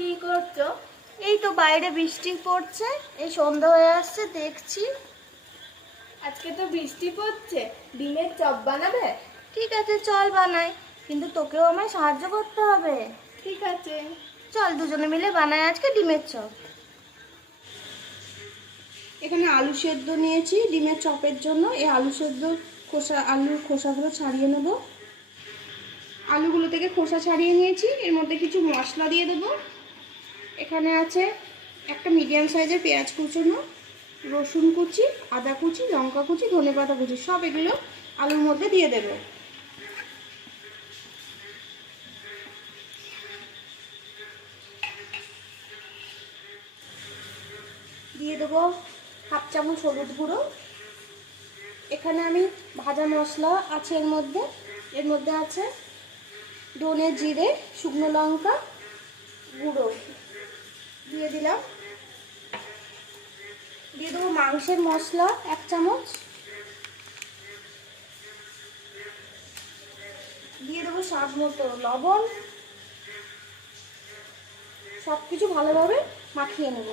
কি করছ? এই তো বাইরে বৃষ্টি পড়ছে এই সন্ধ্যা হয়ে আসছে দেখছি। আজকে তো বৃষ্টি পড়ছে ডিমের চপ বানাবে? ঠিক আছে চল বানাই কিন্তু তোকেও আমায় সাহায্য করতে হবে। ঠিক আছে। চল দুজনে মিলে বানাই আজকে ডিমের চপ। এখানে আলু সেদ্ধ নিয়েছি ডিমের চপের জন্য। এই আলু সেদ্ধ খোসা আলুর খোসাগুলো ছাড়িয়ে নেব। আলুগুলো থেকে খোসা ছাড়িয়ে নিয়েছি এর মধ্যে কিছু মশলা দিয়ে দেবো। এখানে আছে একটা মিডিয়াম সাইজের পেঁয়াজ কুচোনো, রসুন কুচি, আদা কুচি, লঙ্কা কুচি, ধনে পাতা কুচি, সব এগুলো আলুর মধ্যে দিয়ে দেবো। দিয়ে দেবো হাফ চামচ হলুদ গুঁড়ো। এখানে আমি ভাজা মশলা আছে এর মধ্যে। এর মধ্যে আছে ধনে জিরে, শুকনো লঙ্কা গুঁড়ো। দিয়ে দিলাম। দিয়ে দেবো মাংসের মশলা এক চামচ। দিয়ে দেবো স্বাদ মতো লবণ। সব কিছু ভালোভাবে মাখিয়ে নেব।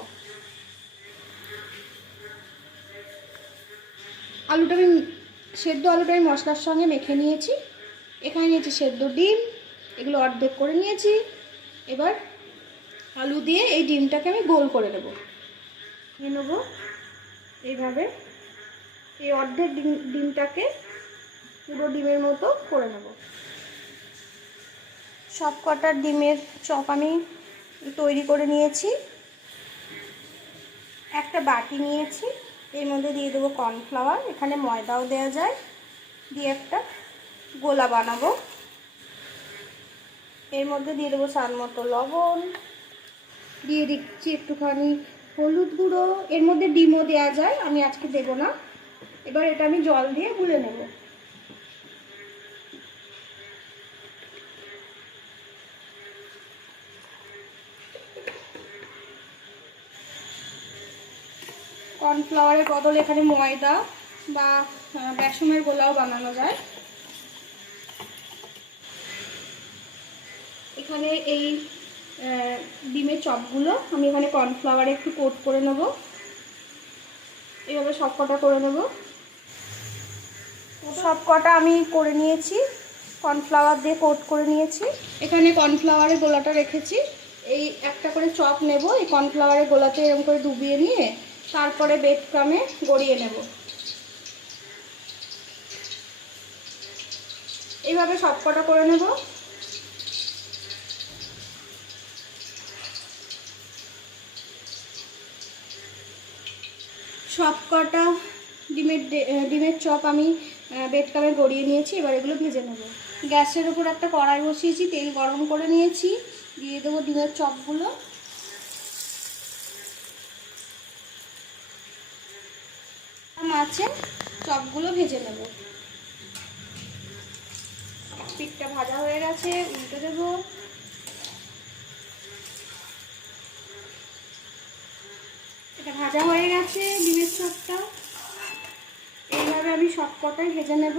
আলুটা আমি সেদ্ধ আলুটা আমি মশলার সঙ্গে মেখে নিয়েছি। এখানে নিয়েছি সেদ্ধ ডিম। এগুলো অর্ধেক করে নিয়েছি। এবার আলু দিয়ে এই ডিমটাকে আমি গোল করে নেব। নিয়ে নেব এইভাবে। এই অর্ধেক ডিম, ডিমটাকে পুরো ডিমের মতো করে নেব। সব কটার ডিমের চপ আমি তৈরি করে নিয়েছি। একটা বাটি নিয়েছি। এর মধ্যে দিয়ে দেবো কর্নফ্লাওয়ার। এখানে ময়দাও দেওয়া যায়। দিয়ে একটা গোলা বানাবো। এর মধ্যে দিয়ে দেবো স্বাদ মতো লবণ। দিয়ে দিচ্ছি একটুখানি হলুদ গুঁড়ো। এর মধ্যে ডিমও দেওয়া যায় আমি আজকে দেবো না। এবার এটা আমি জল দিয়ে গুলে নেব। কর্নফ্লাওয়ারের বদলে এখানে ময়দা বা আহ, বেসনের গোলাও বানানো যায়। এখানে এই ডিমের চপগুলো আমি এখানে কর্নফ্লাওয়ারে একটু কোট করে নেব। এভাবে সব কটা করে নেব। সব কটা আমি করে নিয়েছি কর্নফ্লাওয়ার দিয়ে কোট করে নিয়েছি। এখানে কর্নফ্লাওয়ারের গোলাটা রেখেছি। এই একটা করে চপ নেব এই কর্নফ্লাওয়ারের গোলাতে এরকম করে ডুবিয়ে নিয়ে তারপরে বেড ক্রামে গড়িয়ে নেব। এইভাবে সব কটা করে নেব। সব কটা ডিমের ডিমের চপ আমি বেড কামে গড়িয়ে নিয়েছি, এবার এগুলো ভেজে নেব। গ্যাসের উপর একটা কড়াই বসিয়েছি, তেল গরম করে নিয়েছি, দিয়ে দেবো ডিমের চপগুলো। মাছের চপগুলো ভেজে নেব। পিঠটা ভাজা হয়ে গেছে, উল্টে দেবো। ভাজা হয়ে গেছে, ডিমের চপটা এইভাবে আমি সব কটাই ভেজে নেব।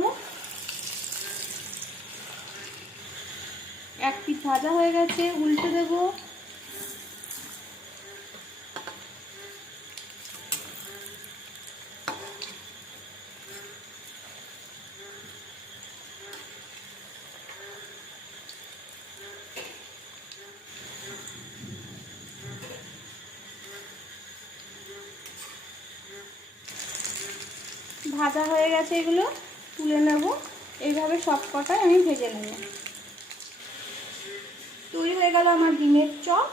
এক পিস ভাজা হয়ে গেছে, উল্টে দেবো। ভাজা হয়ে গেছে এগুলো, তুলে নেব। এইভাবে সব কটাই আমি ভেজে নেব। তৈরি হয়ে গেল আমার ডিমের চপ।